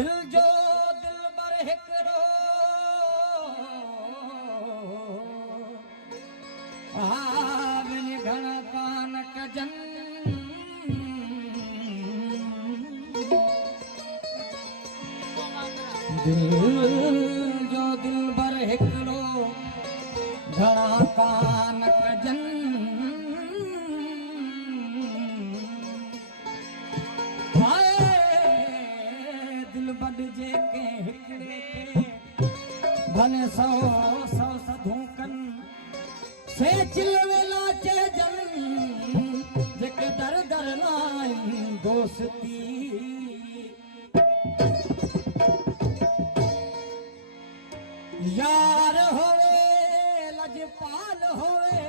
दिल जो दिल बर हिकड़ो आविन घण पान कजन दिल जो दिल बर हिकड़ो घणा पान कजन जेके हिकड़े के भले सौ सौ सधूकन से चिलवेला चेजन जेके दर दर लाइन दोस्ती यार होवे लजपाल होवे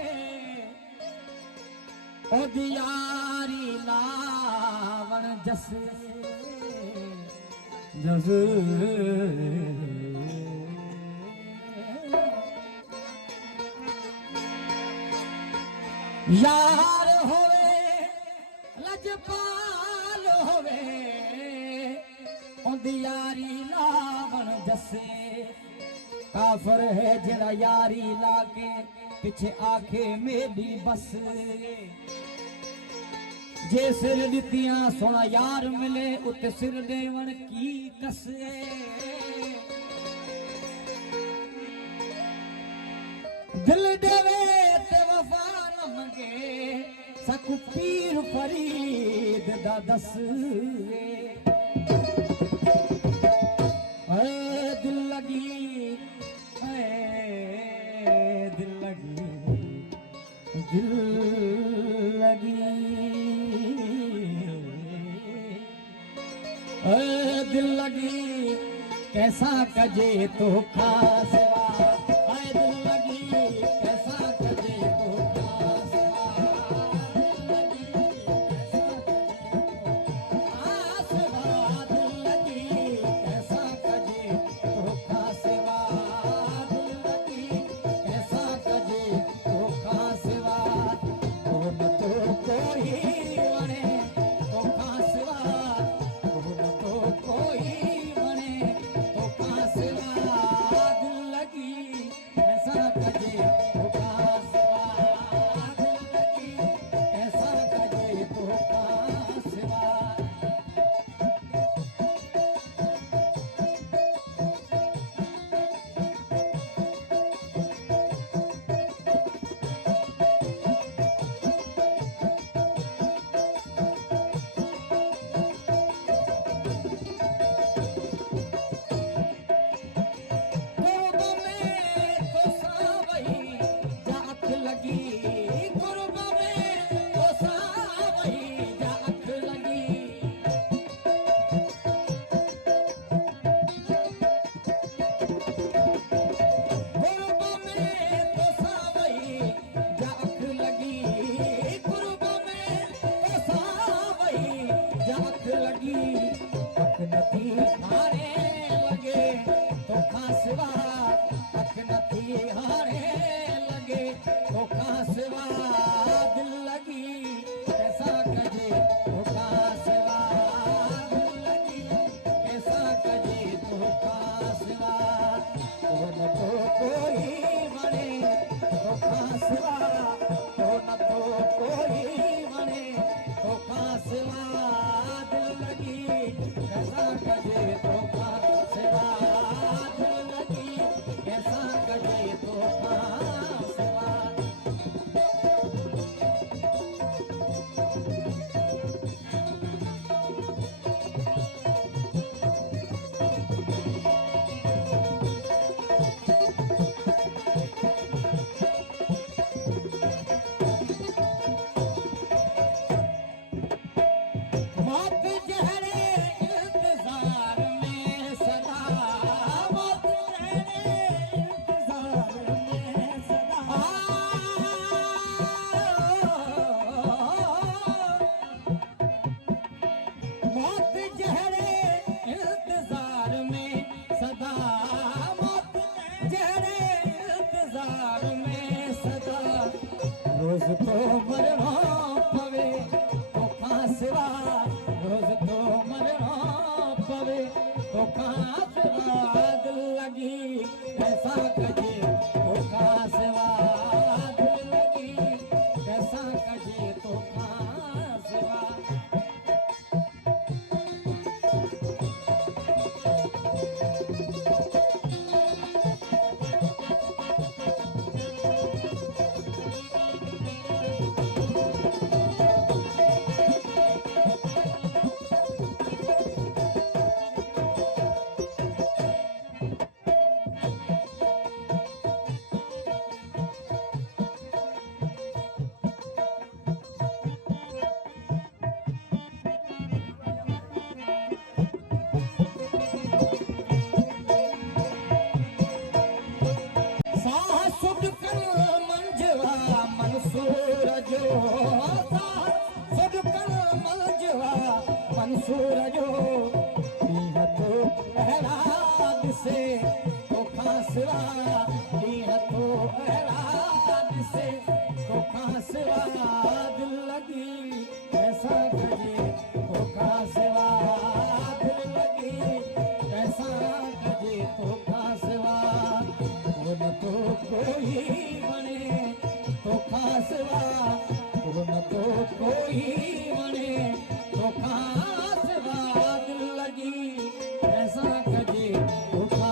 ओ दियारी लावण जस जस यार होवे लजपाल होवे उंदियारी लावण जसे काफर है जड़ा यारी लाके पीछे आखे मेरी बस जे सिर दितियां सोना यार मिले उते सिर देवण की कसे दिल देवे ते वफा न मंगे सकु पीर फरीद दा दस दिल लगी दिल लगी दिल लगी दिल लगी कैसा कजे तो खासवा दिल लगी कैसा कजे तो खासवा दिल लगी कैसा कजे तो खासवा दिल लगी कैसा कजे तो खासवा न तो कोई वणे तो खासवा कोई बने तो कासवा दिल जो सदकल मलजवा मंसूर जो ॾींहं तो अहिड़ा ॾिसे तोखां सिवा ॾींहं तो अहिड़ा ॾिसे तोखां सिवा दिल लॻी कैसा कजे तोखां सिवा दिल लॻी कैसा कजे तोखां सिवा कोन तो कोई वणे तोखां सिवा कोन तो कोई वणे तोखां सिवा दिल लॻी कैसा कजे तोखां